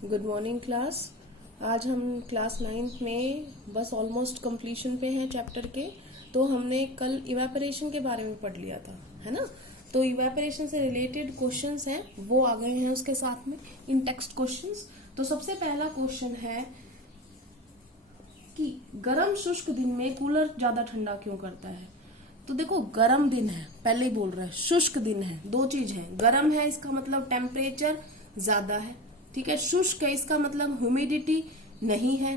Good morning class. आज हम class 9th में बस ऑलमोस्ट कंप्लीशन पे हैं चैप्टर के। तो हमने कल इवेपोरेशन के बारे में पढ़ लिया था, है ना। तो इवेपोरेशन से रिलेटेड क्वेश्चंस हैं वो आ गए हैं उसके साथ में इन टेक्स्ट क्वेश्चंस। तो सबसे पहला क्वेश्चन है कि गर्म शुष्क दिन में कूलर ज्यादा ठंडा क्यों करता है। तो देखो, गर्म दिन है, पहले ही बोल रहा है, शुष्क दिन है, दो चीज है। गर्म है इसका मतलब टेम्परेचर ज्यादा है, ठीक है। शुष्क है इसका मतलब ह्यूमिडिटी नहीं है,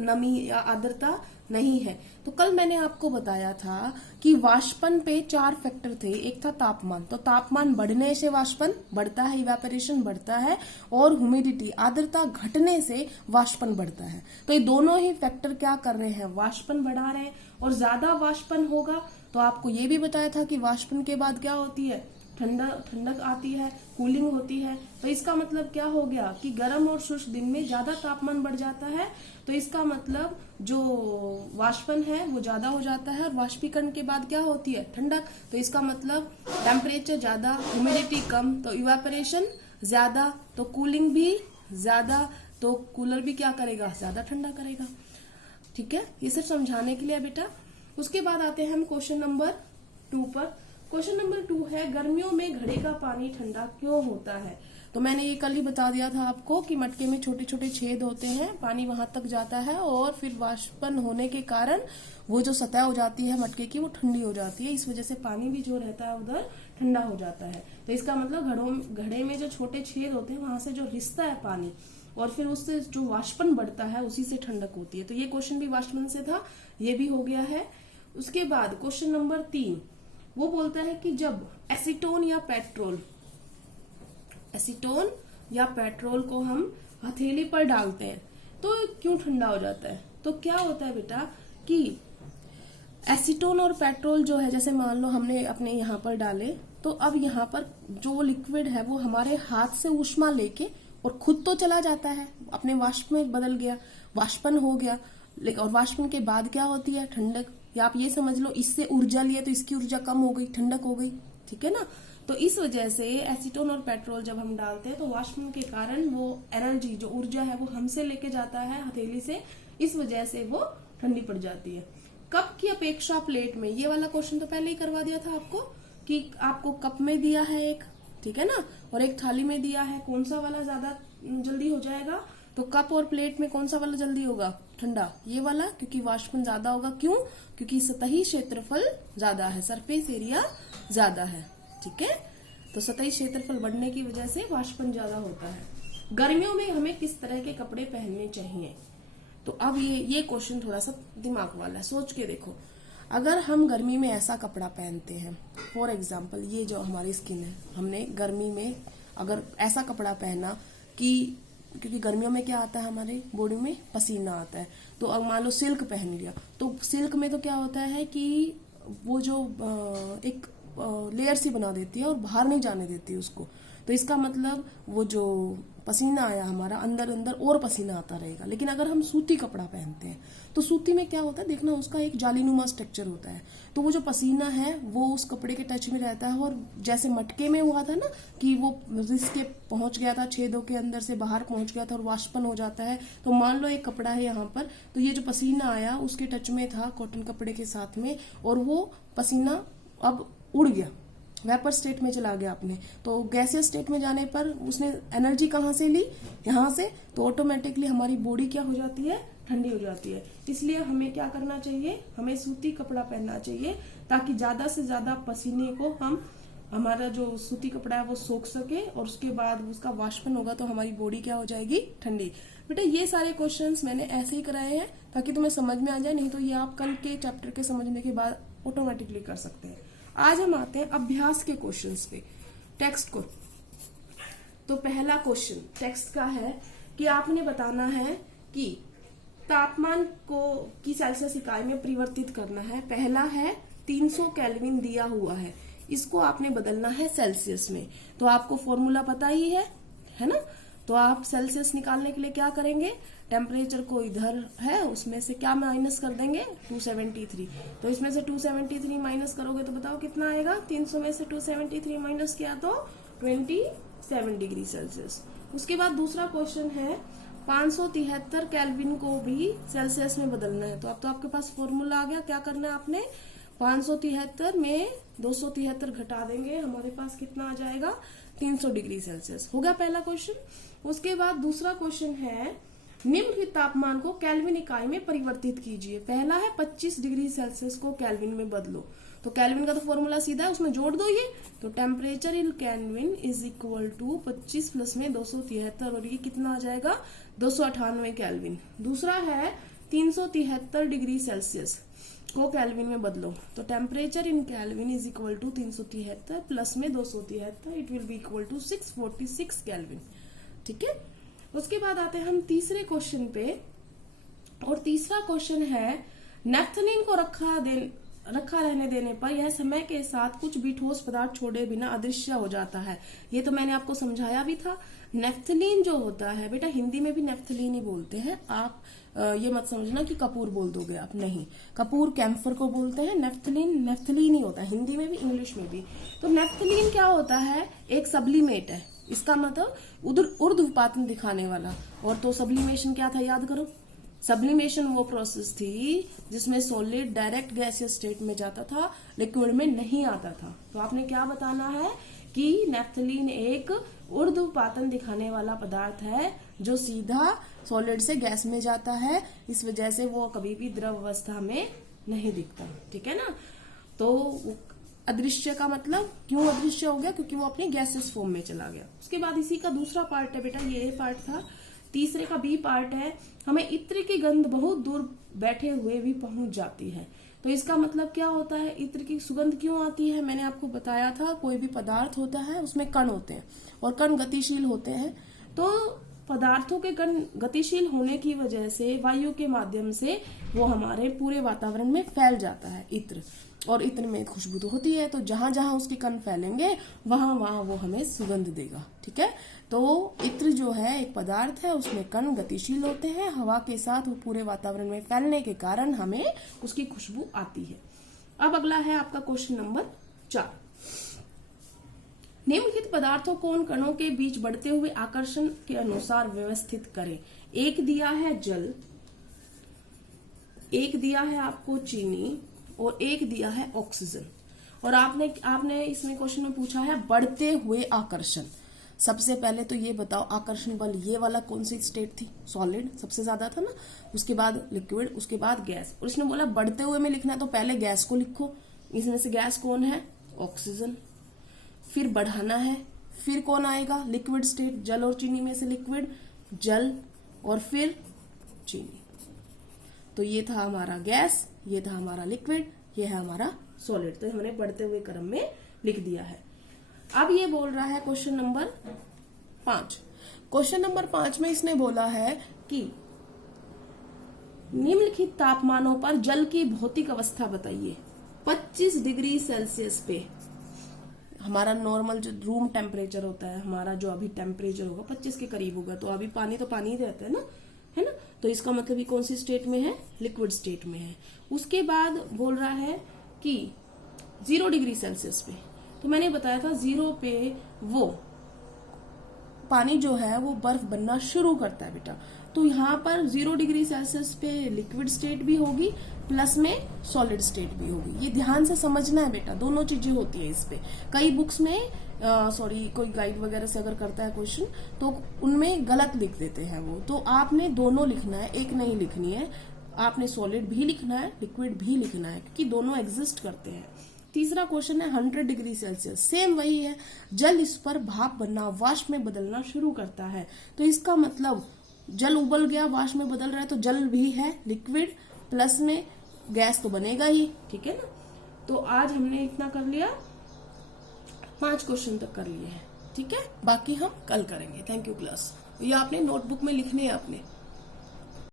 नमी या आर्द्रता नहीं है। तो कल मैंने आपको बताया था कि वाष्पन पे 4 फैक्टर थे। एक था तापमान, तो तापमान बढ़ने से वाष्पन बढ़ता है, इवेपोरेशन बढ़ता है, और ह्यूमिडिटी आर्द्रता घटने से वाष्पन बढ़ता है। तो ये दोनों ही फैक्टर क्या कर रहे हैं, वाष्पन बढ़ा रहे हैं। और ज्यादा वाष्पन होगा तो आपको ये भी बताया था कि वाष्पन के बाद क्या होती है, ठंडक आती है, कूलिंग होती है। तो इसका मतलब क्या हो गया कि गर्म और शुष्क दिन में ज्यादा तापमान बढ़ जाता है, तो इसका मतलब जो वाष्पन है वो ज्यादा हो जाता है, और वाष्पीकरण के बाद क्या होती है, ठंडक। तो इसका मतलब टेम्परेचर ज्यादा, ह्यूमिडिटी कम, तो इवेपोरेशन ज्यादा, तो कूलिंग भी ज्यादा, तो कूलर भी क्या करेगा, ज्यादा ठंडा करेगा। ठीक है, ये सिर्फ समझाने के लिए बेटा। उसके बाद आते हैं हम क्वेश्चन नंबर 2 पर। क्वेश्चन नंबर 2 है, गर्मियों में घड़े का पानी ठंडा क्यों होता है। तो मैंने ये कल ही बता दिया था आपको कि मटके में छोटे छोटे छेद होते हैं, पानी वहां तक जाता है, और फिर वाष्पन होने के कारण वो जो सतह हो जाती है मटके की वो ठंडी हो जाती है। इस वजह से पानी भी जो रहता है उधर ठंडा हो जाता है। तो इसका मतलब घड़े में जो छोटे छेद होते हैं वहां से जो रिसता है पानी, और फिर उससे जो वाष्पन बढ़ता है उसी से ठंडक होती है। तो ये क्वेश्चन भी वाष्पन से था, ये भी हो गया है। उसके बाद क्वेश्चन नंबर 3 वो बोलता है कि जब एसीटोन या पेट्रोल को हम हथेली पर डालते हैं तो क्यों ठंडा हो जाता है। तो क्या होता है बेटा कि एसीटोन और पेट्रोल जो है, जैसे मान लो हमने अपने यहाँ पर डाले, तो अब यहाँ पर जो लिक्विड है वो हमारे हाथ से ऊष्मा लेके और खुद तो चला जाता है, अपने वाष्प में बदल गया, वाष्पन हो गया। और वाष्पन के बाद क्या होती है, ठंडक। या आप ये समझ लो, इससे ऊर्जा लिए तो इसकी ऊर्जा कम हो गई, ठंडक हो गई, ठीक है ना। तो इस वजह से एसीटोन और पेट्रोल जब हम डालते हैं तो वाष्पन के कारण वो एनर्जी, जो ऊर्जा है, वो हमसे लेके जाता है हथेली से, इस वजह से वो ठंडी पड़ जाती है। कप की अपेक्षा प्लेट में, ये वाला क्वेश्चन तो पहले ही करवा दिया था आपको कि आपको कप में दिया है एक, ठीक है ना, और एक थाली में दिया है, कौन सा वाला ज्यादा जल्दी हो जाएगा। तो कप और प्लेट में कौन सा वाला जल्दी होगा, ठंडा, ये वाला, क्योंकि वाष्पन ज्यादा होगा। क्यों, क्योंकि सतही क्षेत्रफल ज्यादा है, सरफेस एरिया ज्यादा है, ठीक है। तो सतही क्षेत्रफल बढ़ने की वजह से वाष्पन ज्यादा होता है। गर्मियों में हमें किस तरह के कपड़े पहनने चाहिए। तो अब ये क्वेश्चन थोड़ा सा दिमाग वाला है, सोच के देखो। अगर हम गर्मी में ऐसा कपड़ा पहनते हैं, फॉर एग्जाम्पल ये जो हमारी स्किन है, हमने गर्मी में अगर ऐसा कपड़ा पहना कि, क्योंकि गर्मियों में क्या आता है, हमारे बॉडी में पसीना आता है, तो अब मान लो सिल्क पहन लिया, तो सिल्क में तो क्या होता है कि वो जो एक लेयर सी बना देती है और बाहर नहीं जाने देती उसको। तो इसका मतलब वो जो पसीना आया हमारा, अंदर अंदर और पसीना आता रहेगा। लेकिन अगर हम सूती कपड़ा पहनते हैं तो सूती में क्या होता है, देखना, उसका एक जालीनुमा स्ट्रक्चर होता है, तो वो जो पसीना है वो उस कपड़े के टच में रहता है। और जैसे मटके में हुआ था ना कि वो रिस के पहुंच गया था, छेदों के अंदर से बाहर पहुंच गया था और वाष्पन हो जाता है। तो मान लो एक कपड़ा है यहाँ पर, तो ये जो पसीना आया उसके टच में था कॉटन कपड़े के साथ में, और वो पसीना अब उड़ गया, वेपर स्टेट में चला गया अपने। तो गैसियस स्टेट में जाने पर उसने एनर्जी कहाँ से ली, यहाँ से, तो ऑटोमेटिकली हमारी बॉडी क्या हो जाती है, ठंडी हो जाती है। इसलिए हमें क्या करना चाहिए, हमें सूती कपड़ा पहनना चाहिए, ताकि ज्यादा से ज्यादा पसीने को हमारा जो सूती कपड़ा है वो सोख सके, और उसके बाद उसका वाष्पन होगा तो हमारी बॉडी क्या हो जाएगी, ठंडी। बेटा ये सारे क्वेश्चंस मैंने ऐसे ही कराए हैं ताकि तुम्हें समझ में आ जाए, नहीं तो ये आप कल के चैप्टर के समझने के बाद ऑटोमेटिकली कर सकते हैं। आज हम आते हैं अभ्यास के क्वेश्चंस पे, टेक्स्ट को। तो पहला क्वेश्चन टेक्स्ट का है कि आपने बताना है कि तापमान को की सेल्सियस इकाई में परिवर्तित करना है। पहला है 300 केल्विन दिया हुआ है, इसको आपने बदलना है सेल्सियस में। तो आपको फॉर्मूला पता ही है ना। तो आप सेल्सियस निकालने के लिए क्या करेंगे, टेम्परेचर को इधर है उसमें से क्या माइनस कर देंगे, 273। तो इसमें से 273 माइनस करोगे तो बताओ कितना आएगा, 300 में से 273 माइनस किया तो 27 डिग्री सेल्सियस। उसके बाद दूसरा क्वेश्चन है 573 केल्विन को भी सेल्सियस में बदलना है। तो अब तो आपके पास फॉर्मूला आ गया। क्या करना है आपने, 573 में 273 घटा देंगे, हमारे पास कितना आ जाएगा 300 डिग्री सेल्सियस। हो गया पहला क्वेश्चन। उसके बाद दूसरा क्वेश्चन है निम्नलिखित तापमान को केल्विन इकाई में परिवर्तित कीजिए। पहला है 25 डिग्री सेल्सियस को केल्विन में बदलो। तो केल्विन का तो फॉर्मूला सीधा है, उसमें जोड़ दो ये। तो temperature in kelvin is equal to 25 plus में 273, और ये कितना आ जाएगा 298 केल्विन। दूसरा है 373 डिग्री सेल्सियस को केल्विन में बदलो। तो temperature in kelvin is equal to 373 plus में 273, it will be equal to 646 kelvin. ठीक है। उसके बाद आते हैं हम तीसरे क्वेश्चन पे, और तीसरा क्वेश्चन है नैफ्थलीन को रखा रहने देने पर यह समय के साथ कुछ भी ठोस पदार्थ छोड़े बिना अदृश्य हो जाता है। ये तो मैंने आपको समझाया भी था। नैफ्थलीन जो होता है बेटा, हिंदी में भी नैफ्थलीन ही बोलते हैं। आप ये मत समझना कि कपूर बोल दोगे आप, नहीं, कपूर कैम्फर को बोलते हैं, नैफ्थलीन ही होता है हिंदी में भी इंग्लिश में भी। तो नैफ्थलीन क्या होता है, एक सब्लिमेट है। इसका मतलब ऊर्ध्वपातन दिखाने वाला। और तो सब्लिमेशन क्या था याद करो, सब्लिमेशन वो प्रोसेस थी जिसमें सॉलिड डायरेक्ट गैसियस स्टेट में जाता था, लिक्विड में नहीं आता था। तो आपने क्या बताना है कि नैफ्थलीन एक ऊर्ध्वपातन दिखाने वाला पदार्थ है जो सीधा सॉलिड से गैस में जाता है, इस वजह से वो कभी भी द्रव अवस्था में नहीं दिखता। ठीक है ना। तो अदृश्य का मतलब क्यों अदृश्य हो गया, क्योंकि वो अपने गैसेस फॉर्म में चला गया। उसके बाद इसी का दूसरा पार्ट है बेटा, ये पार्ट था। तीसरे का बी पार्ट है, हमें इत्र की गंध बहुत दूर बैठे हुए भी पहुंच जाती है। तो इसका मतलब क्या होता है, इत्र की सुगंध क्यों आती है, मैंने आपको बताया था। कोई भी पदार्थ होता है उसमें कण होते हैं, और कण गतिशील होते हैं। तो पदार्थों के कण गतिशील होने की वजह से वायु के माध्यम से वो हमारे पूरे वातावरण में फैल जाता है इत्र, और इत्र में खुशबू तो होती है। तो जहां जहां उसके कण फैलेंगे वहां वहां वो हमें सुगंध देगा। ठीक है। तो इत्र जो है एक पदार्थ है, उसमें कण गतिशील होते हैं, हवा के साथ वो पूरे वातावरण में फैलने के कारण हमें उसकी खुशबू आती है। अब अगला है आपका क्वेश्चन नंबर 4। निम्नलिखित पदार्थों को उन कणों के बीच बढ़ते हुए आकर्षण के अनुसार व्यवस्थित करें। एक दिया है जल, एक दिया है आपको चीनी, और एक दिया है ऑक्सीजन। और आपने इसमें क्वेश्चन में पूछा है बढ़ते हुए आकर्षण। सबसे पहले तो ये बताओ, आकर्षण बल ये वाला कौन सी स्टेट थी, सॉलिड सबसे ज्यादा था ना, उसके बाद लिक्विड, उसके बाद गैस। और इसने बोला बढ़ते हुए में लिखना है, तो पहले गैस को लिखो। इसमें से गैस कौन है, ऑक्सीजन। फिर बढ़ाना है, फिर कौन आएगा, लिक्विड स्टेट, जल और चीनी में से लिक्विड, जल, और फिर चीनी। तो ये था हमारा गैस, ये था हमारा लिक्विड, ये है हमारा सॉलिड। तो हमने बढ़ते हुए क्रम में लिख दिया है। अब ये बोल रहा है क्वेश्चन नंबर 5। क्वेश्चन नंबर 5 में इसने बोला है कि निम्नलिखित तापमानों पर जल की भौतिक अवस्था बताइए। 25 डिग्री सेल्सियस पे हमारा नॉर्मल जो रूम टेम्परेचर होता है, हमारा जो अभी टेम्परेचर होगा 25 के करीब होगा। तो अभी पानी तो पानी ही रहता है ना, है ना। तो इसका मतलब ये कौन सी स्टेट में है, लिक्विड स्टेट में है। उसके बाद बोल रहा है कि 0 डिग्री सेल्सियस पे, तो मैंने बताया था 0 पे वो पानी जो है वो बर्फ बनना शुरू करता है बेटा। तो यहाँ पर 0 डिग्री सेल्सियस पे लिक्विड स्टेट भी होगी, प्लस में सॉलिड स्टेट भी होगी। ये ध्यान से समझना है बेटा, दोनों चीजें होती है इस पे। कई बुक्स में कोई गाइड वगैरह से अगर करता है क्वेश्चन तो उनमें गलत लिख देते हैं वो। तो आपने दोनों लिखना है, एक नहीं लिखनी है। आपने सॉलिड भी लिखना है, लिक्विड भी लिखना है, क्योंकि दोनों एग्जिस्ट करते हैं। तीसरा क्वेश्चन है 100 डिग्री सेल्सियस, सेम वही है। जल इस पर भाप बनना, वाष्प में बदलना शुरू करता है। तो इसका मतलब जल उबल गया, वाष्प में बदल रहा है, तो जल भी है लिक्विड, प्लस में गैस तो बनेगा ही। ठीक है ना। तो आज हमने इतना कर लिया, 5 क्वेश्चन तक कर लिए हैं। ठीक है, बाकी हम कल करेंगे। Thank you class. ये आपने नोटबुक में लिखने हैं अपने।